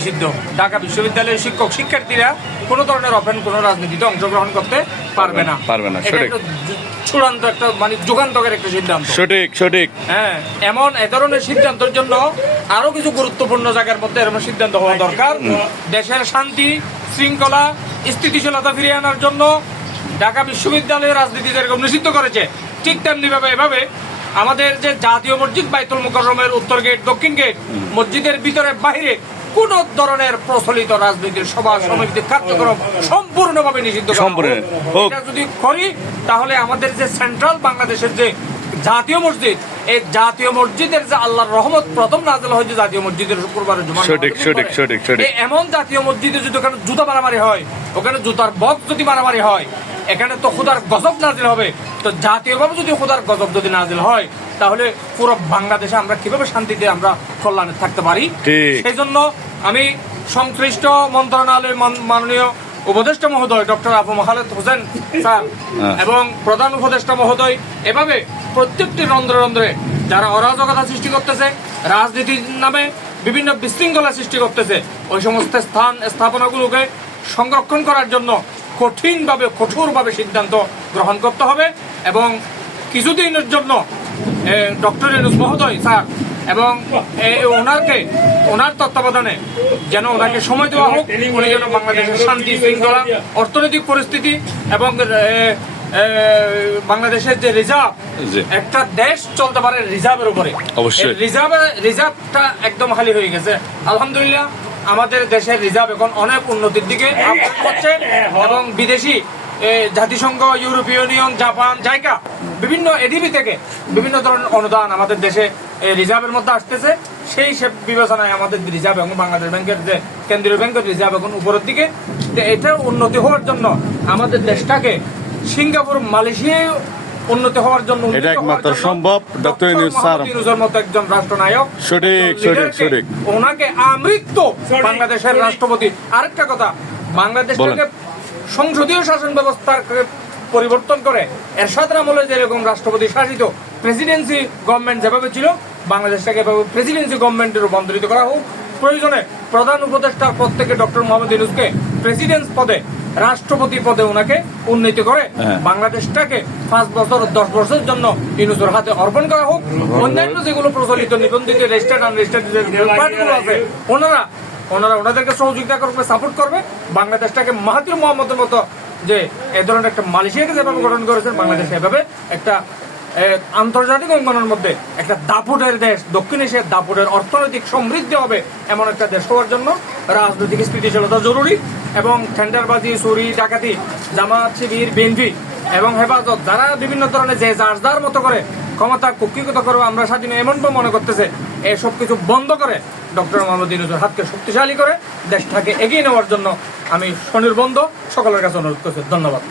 নিষিদ্ধ। ঢাকা বিশ্ববিদ্যালয়ের শিক্ষক শিক্ষার্থীরা কোনো ধরনের ওপেন কোনো রাজনীতিতে অংশগ্রহণ করতে পারবে না। চূড়ান্ত একটা মানে যুগান্তকের একটা সিদ্ধান্ত। সঠিক। হ্যাঁ, এ ধরনের সিদ্ধান্তের জন্য আরো কিছু গুরুত্বপূর্ণ জায়গার মধ্যে এরকম সিদ্ধান্ত হওয়া দরকার। দেশের শান্তি শৃঙ্খলা স্থিতিশীলতা ফিরিয়ে আনার জন্য ঢাকা বিশ্ববিদ্যালয়ের রাজনীতি যেরকম নিষিদ্ধ করেছে, ঠিক তেমনি ভাবে এভাবে আমাদের যে জাতীয় মসজিদ বাইতুল মুকাররমের উত্তর গেট দক্ষিণ গেট মসজিদের ভিতরে বাহিরে কোন ধরনের প্রচলিত রাজনীতির সভা সমিতির কার্যক্রম সম্পূর্ণভাবে নিষিদ্ধ এটা যদি করি, তাহলে আমাদের যে সেন্ট্রাল বাংলাদেশের যে জাতীয় মসজিদ, এই জাতীয় মসজিদের যে আল্লাহর রহমত প্রথম নাযিল হয় যে জাতীয় মসজিদের শুক্রবারের জুমা, সঠিক। এমন জাতীয় মসজিদে যদি ওখানে জুতা মারামারি হয়, ওখানে জুতার বক্স যদি মারামারি হয়, এখানে তো খোদার গজব নাজিল হবে। তো জাতীয়ভাবে যদি খোদার গজব যদি নাজিল হয়, তাহলে পুরো বাংলাদেশে আমরা কিভাবে শান্তিতে আমরা কল্যাণে থাকতে পারি? সেই জন্য আমি সংশ্লিষ্ট মন্ত্রণালয়ের মাননীয় উপদেষ্টা মহোদয় ডক্টর আবু খালেদ হোসেন স্যার এবং প্রধান উপদেষ্টা মহোদয় এভাবে প্রত্যেকটি রন্ধ্রে রন্ধ্রে যারা অরাজকতা সৃষ্টি করতেছে, রাজনীতির নামে বিভিন্ন বিশৃঙ্খলা সৃষ্টি করতেছে, ওই সমস্ত স্থাপনাগুলোকে সংরক্ষণ করার জন্য কঠোরভাবে সিদ্ধান্ত গ্রহণ করতে হবে। এবং কিছুদিনের জন্য ডক্টর ইউনূস মহোদয় স্যার এবং ওনার তত্ত্বাবধানে যেন ওনাকে সময় দেওয়া হোক, উনি যেন বাংলাদেশের শান্তি শৃঙ্খলা অর্থনৈতিক পরিস্থিতি এবং বাংলাদেশের যে রিজার্ভ, একটা দেশ চলতে পারে রিজার্ভের উপরে। রিজার্ভটা একদম খালি হয়ে গেছে। আলহামদুলিল্লাহ আমাদের দেশের রিজার্ভ এখন অনেক উন্নতির দিকে হচ্ছে এবং বিদেশি জাতিসংঘ, ইউরোপীয় ইউনিয়ন, জাপান, জায়গা বিভিন্ন এডিবি থেকে বিভিন্ন ধরনের অনুদান আমাদের দেশে রিজার্ভের মধ্যে আসতেছে। সেই বিবেচনায় আমাদের রিজার্ভ এবং বাংলাদেশ ব্যাংকের যে কেন্দ্রীয় ব্যাংকের রিজার্ভ এখন উপরের দিকে। এটা উন্নতি হওয়ার জন্য আমাদের দেশটাকে সিঙ্গাপুর, মালয়েশিয়ায় উন্নতি হওয়ার জন্য এটা একমাত্র সম্ভব ডক্টর ইউনূসের মতো একজন রাষ্ট্রনায়ক। সঠিক। ওনাকে আমৃত্যু বাংলাদেশের রাষ্ট্রপতি। আরেকটা কথা, বাংলাদেশটাকে সংসদীয় শাসন ব্যবস্থার পরিবর্তন করে এরশাদ আমলে যেরকম রাষ্ট্রপতি শাসিত প্রেসিডেন্সি গভর্নমেন্ট যেভাবে ছিল, বাংলাদেশটাকে এভাবে প্রেসিডেন্সি গভর্নমেন্টে রূপান্তরিত করা হোক। প্রয়োজনে প্রধান উপদেষ্টার পদ থেকে ডক্টর মোহাম্মদ ইউনূসকে প্রেসিডেন্ট পদে, রাষ্ট্রপতি পদে ওনাকে উন্নীত করে বাংলাদেশটাকে 5 বছর 10 বছরের জন্য ইউনূসের হাতে অর্পণ করা হোক। অন্যান্য যেগুলো প্রচলিত নিবন্ধিত রেজিস্টার্ড আনরেজিস্টার্ড পার্টিগুলো আছে, ওনারা ওনাদেরকে সহযোগিতা করবে, সাপোর্ট করবে। বাংলাদেশটাকে মাহাথির মোহাম্মদের মতো যে এ ধরনের একটা মালয়েশিয়াকে যেভাবে গঠন করেছেন, বাংলাদেশ এভাবে একটা আন্তর্জাতিক অঙ্গনের মধ্যে একটা দাপুটের দেশ, দক্ষিণ এশিয়ার দাপুটের অর্থনৈতিক সমৃদ্ধি হবে এমন একটা দেশ হওয়ার জন্য রাজনৈতিক স্থিতিশীলতা জরুরি। এবং টেন্ডারবাজি, চুরি ডাকাতি, জামাত শিবির, বিএনপি এবং হেফাজত যারা বিভিন্ন ধরনের যে যার মতো করে ক্ষমতা কুক্ষিগত করবো আমরা স্বাধীন এমনভাবে মনে করতেছে, এসব কিছু বন্ধ করে ডক্টর মোহাম্মদ ইউনূসের হাতকে শক্তিশালী করে দেশটাকে এগিয়ে নেওয়ার জন্য আমি স্বনির্বন্ধ সকলের কাছে অনুরোধ করছি। ধন্যবাদ।